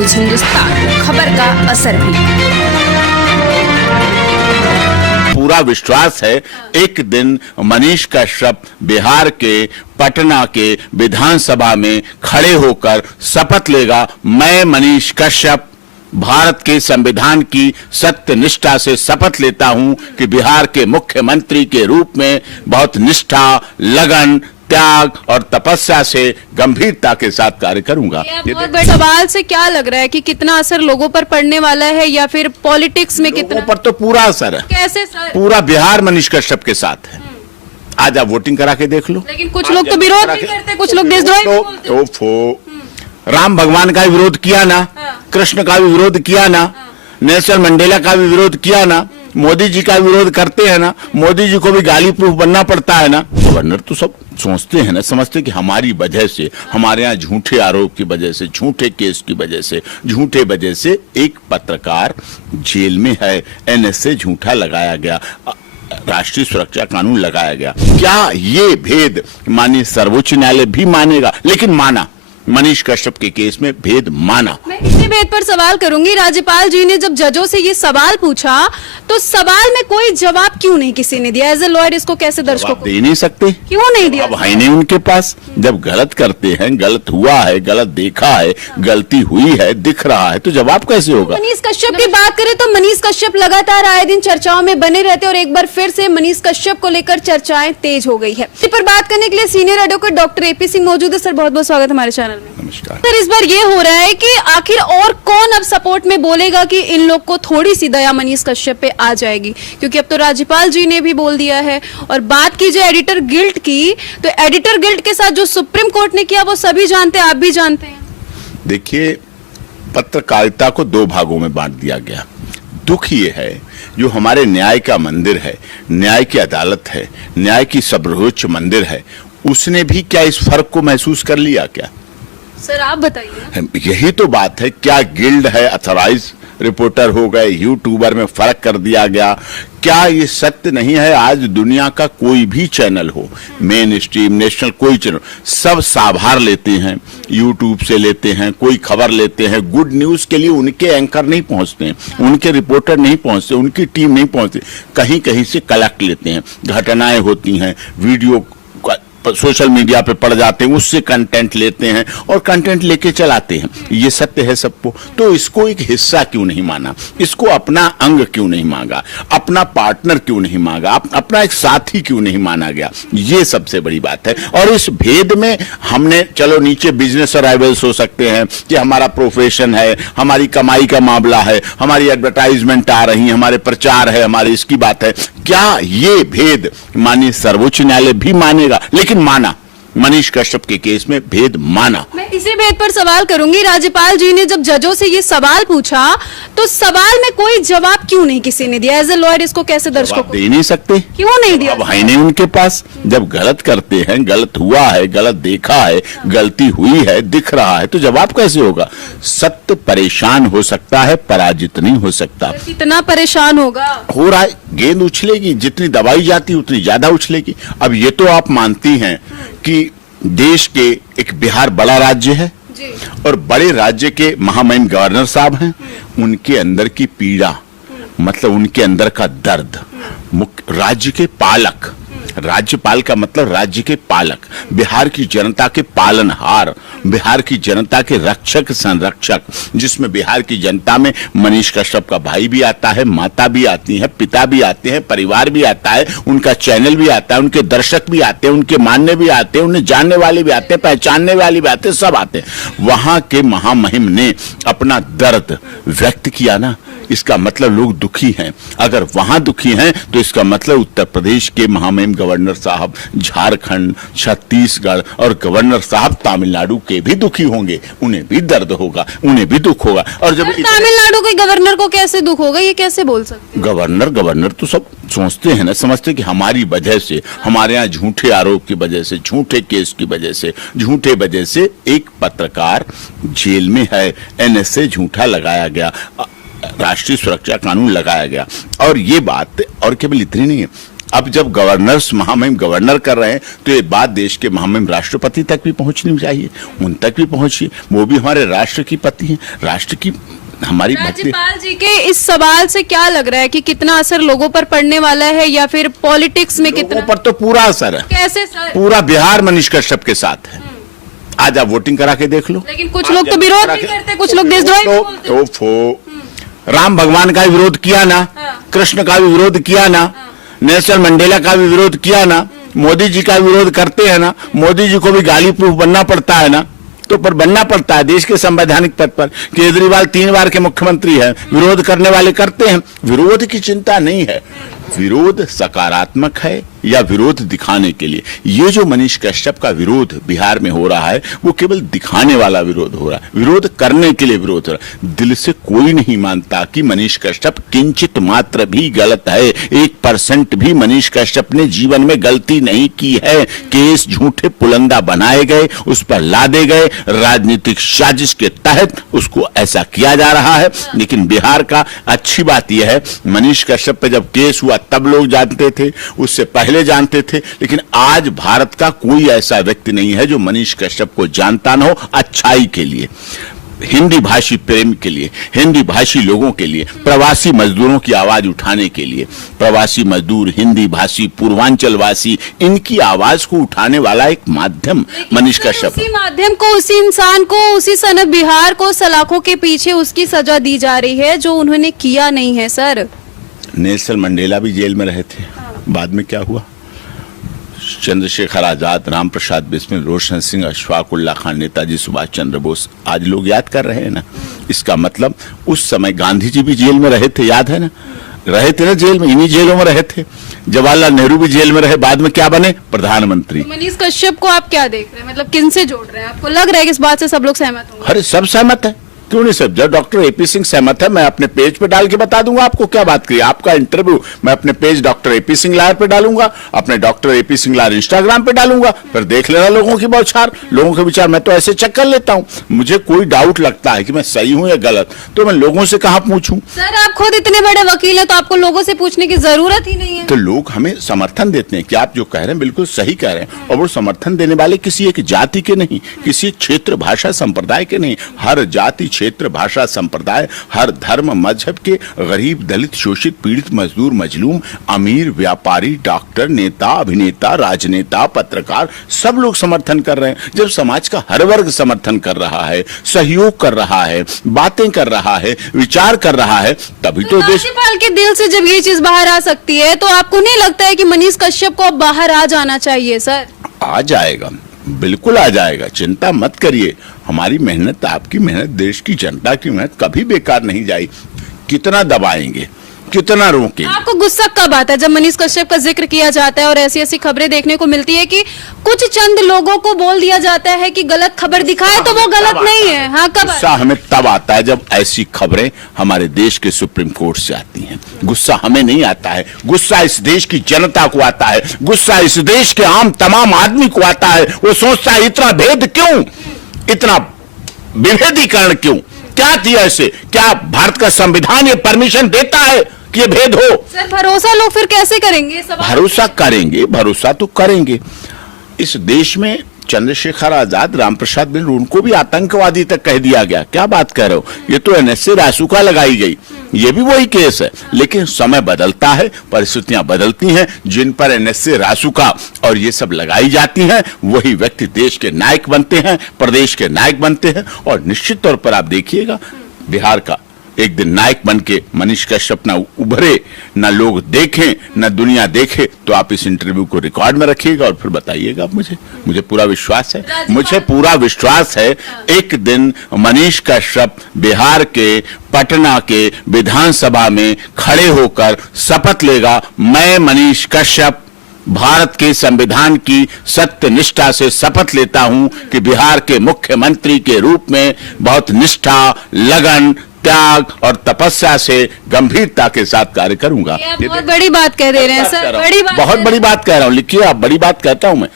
News Hindustan, खबर का असर भी। पूरा विश्वास है एक दिन मनीष कश्यप बिहार के पटना के विधानसभा में खड़े होकर शपथ लेगा, मैं मनीष कश्यप भारत के संविधान की सत्य निष्ठा से शपथ लेता हूं कि बिहार के मुख्यमंत्री के रूप में बहुत निष्ठा, लगन, त्याग और तपस्या से गंभीरता के साथ कार्य करूंगा। बहुत बड़े सवाल से क्या लग रहा है कि कितना असर लोगों पर पड़ने वाला है या फिर पॉलिटिक्स में कितना? लोगों पर तो पूरा असर है। कैसे सर? पूरा बिहार मनीष कश्यप के साथ है। आज आप वोटिंग करा के देख लो। लेकिन कुछ लोग तो विरोध भी करते, कुछ लोग देशद्रोही भी बोलते हैं। राम भगवान का भी विरोध किया ना, कृष्ण का भी विरोध किया ना, नेल्सन मंडेला का भी विरोध किया ना, मोदी जी का विरोध करते हैं ना, मोदी जी को भी गाली प्रूफ बनना पड़ता है ना। गवर्नर तो सब सोचते हैं ना, समझते कि हमारी वजह से, हमारे यहाँ झूठे आरोप की वजह से, झूठे केस की वजह से, झूठे वजह से एक पत्रकार जेल में है, एनएसए झूठा लगाया गया, राष्ट्रीय सुरक्षा कानून लगाया गया। क्या ये भेद माननीय सर्वोच्च न्यायालय भी मानेगा? लेकिन माना, मनीष कश्यप के केस में भेद माना। मैं इसी भेद पर सवाल करूंगी, राज्यपाल जी ने जब जजों से ये सवाल पूछा तो सवाल में कोई जवाब क्यों नहीं किसी ने दिया? एज ए लॉयर इसको कैसे दर्शकों को दे नहीं सकते? क्यों नहीं दिया? अब है नहीं उनके पास। जब गलत करते हैं, गलत हुआ है, गलत देखा है, गलती हुई है, दिख रहा है, तो जवाब कैसे होगा? मनीष कश्यप की बात करें तो मनीष कश्यप लगातार आए दिन चर्चाओं में बने रहते और एक बार फिर से मनीष कश्यप को लेकर चर्चाएं तेज हो गई है। इस पर बात करने के लिए senior advocate doctor AP Singh मौजूद है। सर बहुत बहुत स्वागत हमारे चैनल में। नमस्कार सर, इस बार ये हो रहा है कि आखिर और कौन अब सपोर्ट में बोलेगा कि इन लोग को थोड़ी सी दया मनीष कश्यप पे आ जाएगी, क्योंकि अब तो राज्यपाल जी ने भी बोल दिया है। और बात की जाए एडिटर गिल्ट की, तो एडिटर गिल्ट के साथ जो सुप्रीम कोर्ट ने किया वो सभी जानते हैं, आप भी जानते हैं। देखिए, पत्रकारिता को दो भागों में बांट दिया गया। दुख ये है जो हमारे न्याय का मंदिर है, न्याय की अदालत है, न्याय की सर्वोच्च मंदिर है, उसने भी क्या इस फर्क को महसूस कर लिया क्या? सर आप बताइए। यही तो बात है। क्या गिल्ड है, अथॉराइज रिपोर्टर हो गए, यूट्यूबर में फर्क कर दिया गया? क्या ये सत्य नहीं है? आज दुनिया का कोई भी चैनल हो, मेन स्ट्रीम, नेशनल, कोई चैनल, सब साभार लेते हैं, यूट्यूब से लेते हैं, कोई खबर लेते हैं। गुड न्यूज के लिए उनके एंकर नहीं पहुंचते हैं, उनके रिपोर्टर नहीं पहुंचते, उनकी टीम नहीं पहुंचती, कहीं कहीं से कलेक्ट लेते हैं। घटनाएं होती हैं, वीडियो सोशल मीडिया पे पड़ जाते हैं, उससे कंटेंट लेते हैं और कंटेंट लेके चलाते हैं। ये सत्य है सबको। तो इसको एक हिस्सा क्यों नहीं माना? इसको अपना अंग क्यों नहीं मांगा? अपना पार्टनर क्यों नहीं मांगा? अपना एक साथी क्यों नहीं माना गया? ये सबसे बड़ी बात है। और इस भेद में हमने, चलो नीचे बिजनेस राइवल्स हो सकते हैं कि हमारा प्रोफेशन है, हमारी कमाई का मामला है, हमारी एडवर्टाइजमेंट आ रही है, हमारे प्रचार है, हमारी इसकी बात है। क्या ये भेद माननीय सर्वोच्च न्यायालय भी मानेगा? लेकिन माना, मनीष कश्यप के केस में भेद माना। मैं इसी भेद पर सवाल करूंगी, राज्यपाल जी ने जब जजों से ये सवाल पूछा तो सवाल में कोई जवाब क्यों नहीं किसी ने दिया? एज ए लॉयर इसको कैसे दर्शकों को दे नहीं सकते? क्यों नहीं दिया? अब है नहीं उनके पास। जब गलत करते हैं, गलत हुआ है, गलत देखा है, गलती हुई है, दिख रहा है, तो जवाब कैसे होगा? सत्य परेशान हो सकता है, पराजित नहीं हो सकता। कितना परेशान होगा? हो रहा है, गेंद उछलेगी, जितनी दबाई जाती उतनी ज्यादा उछलेगी। अब ये तो आप मानती हैं कि देश के एक बिहार बड़ा राज्य है जी। और बड़े राज्य के महामहिम गवर्नर साहब हैं, उनके अंदर की पीड़ा, मतलब उनके अंदर का दर्द, राज्य के पालक, राज्यपाल का मतलब राज्य के पालक, बिहार की जनता के पालनहार, बिहार की जनता के रक्षक संरक्षक, जिसमें बिहार की जनता में मनीष कश्यप का भाई भी आता है, माता भी आती है, पिता भी आते हैं, परिवार भी आता है, उनका चैनल भी आता है, उनके दर्शक भी आते हैं, उनके मानने भी आते हैं, उन्हें जानने वाले भी आते हैं, पहचानने वाले भी आते हैं, सब आते हैं। वहां के महामहिम ने अपना दर्द व्यक्त किया ना, इसका मतलब लोग दुखी हैं। अगर वहां दुखी हैं तो इसका मतलब उत्तर प्रदेश के महामहिम गवर्नर साहब, झारखंड, छत्तीसगढ़ और गवर्नर साहब तमिलनाडु के भी दुखी होंगे, उन्हें भी दर्द होगा, उन्हें भी दुख होगा। और जब तमिलनाडु के गवर्नर को कैसे दुख होगा, ये कैसे बोल सकते? गवर्नर तो सब सोचते हैं ना, समझते कि हमारी वजह से, हमारे यहाँ झूठे आरोप की वजह से, झूठे केस की वजह से, झूठे वजह से एक पत्रकार जेल में है, एनएसए झूठा लगाया गया, राष्ट्रीय सुरक्षा कानून लगाया गया। और ये बात और केवल इतनी नहीं है, अब जब गवर्नर्स महामहिम गवर्नर कर रहे हैं तो ये बात देश के महामहिम राष्ट्रपति तक भी पहुंचनी चाहिए, उन तक भी पहुंची। वो भी हमारे राष्ट्र की पति हैं, राष्ट्र की हमारी भक्ति। राज्यपाल जी के इस सवाल से क्या लग रहा है कि कितना असर लोगों पर पड़ने वाला है, या फिर पॉलिटिक्स में कितना? लोगों पर तो पूरा असर है। कैसे सर? पूरा बिहार मनीष कश्यप के साथ है। आज आप वोटिंग करा के देख लो। लेकिन कुछ लोग तो विरोध भी करते, कुछ लोग देशद्रोही भी बोलते हैं। तो राम भगवान का भी विरोध किया ना, कृष्ण का भी विरोध किया ना, नेल्सन मंडेला का भी विरोध किया ना, मोदी जी का विरोध करते हैं ना, मोदी जी को भी गाली प्रूफ बनना पड़ता है ना, तो पर बनना पड़ता है देश के संवैधानिक पद पर। केजरीवाल 3 बार के मुख्यमंत्री हैं, विरोध करने वाले करते हैं। विरोध की चिंता नहीं है, विरोध सकारात्मक है या विरोध दिखाने के लिए। ये जो मनीष कश्यप का विरोध बिहार में हो रहा है वो केवल दिखाने वाला विरोध हो रहा है, विरोध करने के लिए विरोध हो रहा है। दिल से कोई नहीं मानता कि मनीष कश्यप किंचित मात्र भी गलत है। 1% भी मनीष कश्यप ने जीवन में गलती नहीं की है। केस झूठे पुलंदा बनाए गए, उस पर लादे गए, राजनीतिक साजिश के तहत उसको ऐसा किया जा रहा है। लेकिन बिहार का अच्छी बात यह है, मनीष कश्यप पे जब केस हुआ तब लोग जानते थे, उससे पहले जानते थे, लेकिन आज भारत का कोई ऐसा व्यक्ति नहीं है जो मनीष कश्यप को जानता न हो। अच्छाई के लिए, हिंदी भाषी प्रेम के लिए, हिंदी भाषी लोगों के लिए, प्रवासी मजदूरों की आवाज उठाने के लिए, प्रवासी मजदूर, हिंदी भाषी, पूर्वांचल वासी, इनकी आवाज को उठाने वाला एक माध्यम मनीष कश्यप। उसी माध्यम को, उसी इंसान को, उसी सनक बिहार को सलाखों के पीछे उसकी सजा दी जा रही है जो उन्होंने किया नहीं है। सर, नेल्सन मंडेला भी जेल में रहे थे, बाद में क्या हुआ? चंद्रशेखर आजाद, राम प्रसाद बिस्मिल, रोशन सिंह, अशफाक उल्लाह खान, नेताजी सुभाष चंद्र बोस, आज लोग याद कर रहे हैं ना। इसका मतलब उस समय गांधी जी भी जेल में रहे थे, याद है ना? रहे थे ना जेल में, इन्हीं जेलों में रहे थे। जवाहरलाल नेहरू भी जेल में रहे, बाद में क्या बने? प्रधानमंत्री। मनीष कश्यप को आप क्या देख रहे हैं, मतलब किन से जोड़ रहे हैं? आपको लग रहा है कि इस बात से सब लोग सहमत होंगे? अरे सब सहमत है, क्यों नहीं सब? जब डॉक्टर एपी सिंह सहमत है, मैं अपने पेज पे डाल के बता दूंगा आपको क्या बात करी। आपका इंटरव्यू मैं अपने page doctor AP Singh lawyer पे डालूंगा, अपने doctor AP Singh lawyer Instagram पे डालूंगा, फिर देख लेना लोगों की बौछार, लोगों के विचार। मैं तो ऐसे चेक कर लेता हूं, मुझे कोई डाउट लगता है कि मैं सही हूं या गलत, तो मैं लोगों से कहां पूछूं? सर, आप खुद इतने बड़े वकील हैं तो आपको लोगों से पूछने की जरूरत ही नहीं है। तो लोग हमें समर्थन देते हैं कि आप जो कह रहे हैं बिल्कुल सही कह रहे हैं, और वो समर्थन देने वाले किसी एक जाति के नहीं, किसी एक क्षेत्र भाषा संप्रदाय के नहीं। हर जाति, क्षेत्र, भाषा, संप्रदाय, हर धर्म, मजहब के, गरीब, दलित, शोषित, पीड़ित, मजदूर, मजलूम, अमीर, व्यापारी, डॉक्टर, नेता, अभिनेता, राजनेता, पत्रकार, सब लोग समर्थन कर रहे हैं। जब समाज का हर वर्ग समर्थन कर रहा है, सहयोग कर रहा है, बातें कर रहा है, विचार कर रहा है, तभी तो देश। राज्यपाल के दिल से जब ये चीज बाहर आ सकती है तो आपको नहीं लगता है कि मनीष कश्यप को अब बाहर आ जाना चाहिए? सर, आ जाएगा, बिल्कुल आ जाएगा, चिंता मत करिए। हमारी मेहनत, आपकी मेहनत, देश की जनता की मेहनत कभी बेकार नहीं जाएगी। कितना दबाएंगे, कितना रोकें? आपको गुस्सा कब आता है जब मनीष कश्यप का जिक्र किया जाता है और ऐसी ऐसी खबरें देखने को मिलती है कि कुछ चंद लोगों को बोल दिया जाता है कि गलत खबर दिखाए तो वो गलत नहीं है? हाँ, कब? गुस्सा हमें तब आता है जब ऐसी खबरें हमारे देश के सुप्रीम कोर्ट से आती हैं। गुस्सा हमें नहीं आता है, गुस्सा इस देश की जनता को आता है, गुस्सा इस देश के आम तमाम आदमी को आता है। वो सोचता है इतना भेद क्यों, इतना विभेदीकरण क्यों, क्या किया ऐसे? क्या भारत का संविधान ये परमिशन देता है कि ये भेद हो? सर, भरोसा लोग फिर कैसे करेंगे? भरोसा करेंगे, भरोसा तो करेंगे। इस देश में चंद्रशेखर आजाद, रामप्रसाद बिस्मिल, उनको भी आतंकवादी तक कह दिया गया। क्या बात कर रहे हो? ये तो एनएसए रासुका लगाई गई, ये भी वही केस है। लेकिन समय बदलता है, परिस्थितियां बदलती हैं, जिन पर एनएसए रासुका और ये सब लगाई जाती हैं, वही व्यक्ति देश के नायक बनते हैं, प्रदेश के नायक बनते हैं। और निश्चित तौर पर आप देखिएगा, बिहार का एक दिन नायक बन के मनीष कश्यप ना उभरे, ना लोग देखें, ना दुनिया देखे, तो आप इस इंटरव्यू को रिकॉर्ड में रखिएगा और फिर बताइएगा आप मुझे पूरा विश्वास है, मुझे पूरा विश्वास है। एक दिन मनीष कश्यप बिहार के पटना के विधानसभा में खड़े होकर शपथ लेगा, मैं मनीष कश्यप भारत के संविधान की सत्य निष्ठा से शपथ लेता हूं कि बिहार के मुख्यमंत्री के रूप में बहुत निष्ठा, लगन, त्याग और तपस्या से गंभीरता के साथ कार्य करूंगा। बहुत बड़ी बात कह दे रहे हैं सर, बड़ी बात, बहुत बड़ी बात कह रहा हूं। लिखिए, आप, बड़ी बात कहता हूं मैं।